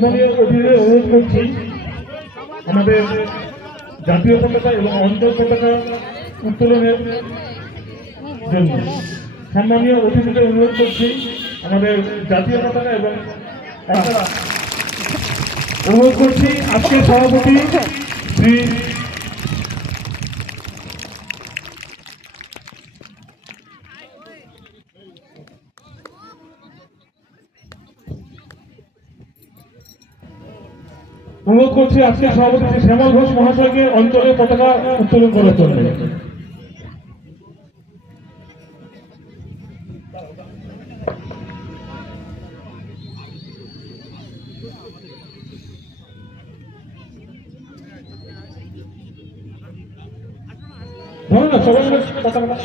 সম্মানীয় অতিথিদের অনুরোধ করছি আমাদের জাতীয় পতাকা এবং অঞ্চল পতাকা উত্তোলনের জন্য। সম্মানীয় অতিথিদের অনুরোধ করছি আমাদের জাতীয় পতাকা এবং অনুরোধ করছি আজকের সভাপতি শ্রী অনুরোধ করছি আজকের সভাপতি শ্রী শ্যামল ঘোষ মহাশয়কে অঞ্চলের পতাকা উত্তোলন করার জন্য। ধরো না সবাই কথা বলা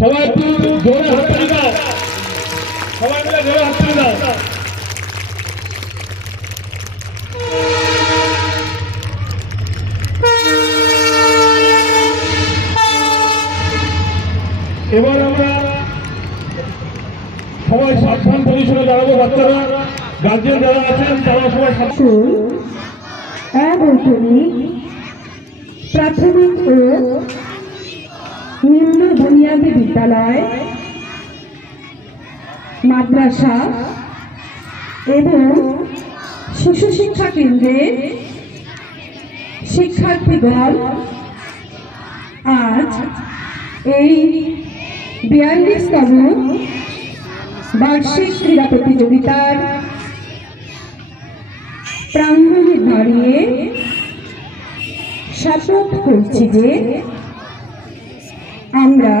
সবাই একটু জোরে হাততালি দাও, সবাই মিলে জোরে হাততালি দাও। এবার আমরা সবাই সাবধান পজিশনে দাঁড়াবো। বাচ্চারা গার্জিয়ান যারা আছেন তারা সবাই প্রাথমিক ও নিম্ন বুনিয়াদী বিদ্যালয়, মাদ্রাসা এবং শিশু শিক্ষা কেন্দ্রের শিক্ষার্থীগণ আজ এই 42তম বার্ষিক ক্রীড়া প্রতিযোগিতার প্রাঙ্গণে দাঁড়িয়ে শপথ করছি যে আমরা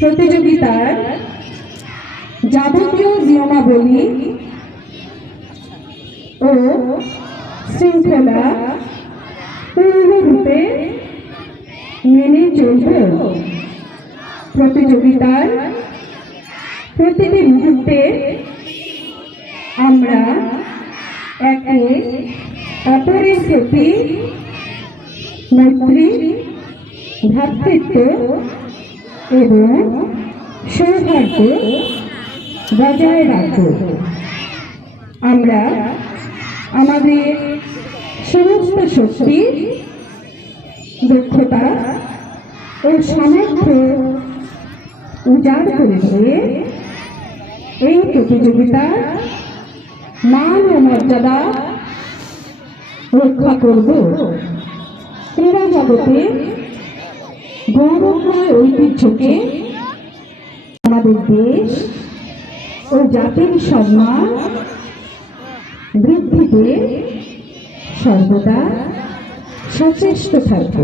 প্রতিযোগিতার যাবতীয় নিয়মাবলী ও শৃঙ্খলা পূর্ণরূপে মেনে চলব। প্রতিযোগিতার প্রতিটি মুহূর্তে আমরা একে অপরের প্রতি মৈত্রী, ভ্রাতৃত্ব এবং সৌহার্দ্য বজায় রাখব। আমরা আমাদের সমস্ত শক্তি, দক্ষতা ও সামর্থ্য উজাড় করে দিয়ে এই প্রতিযোগিতার মান ও মর্যাদা রক্ষা করব। ক্রীড়া জগতে গৌরবময় ঐতিহ্যকে আমাদের দেশ ও জাতির সম্মান বৃদ্ধিতে সর্বদা সচেষ্ট থাকব।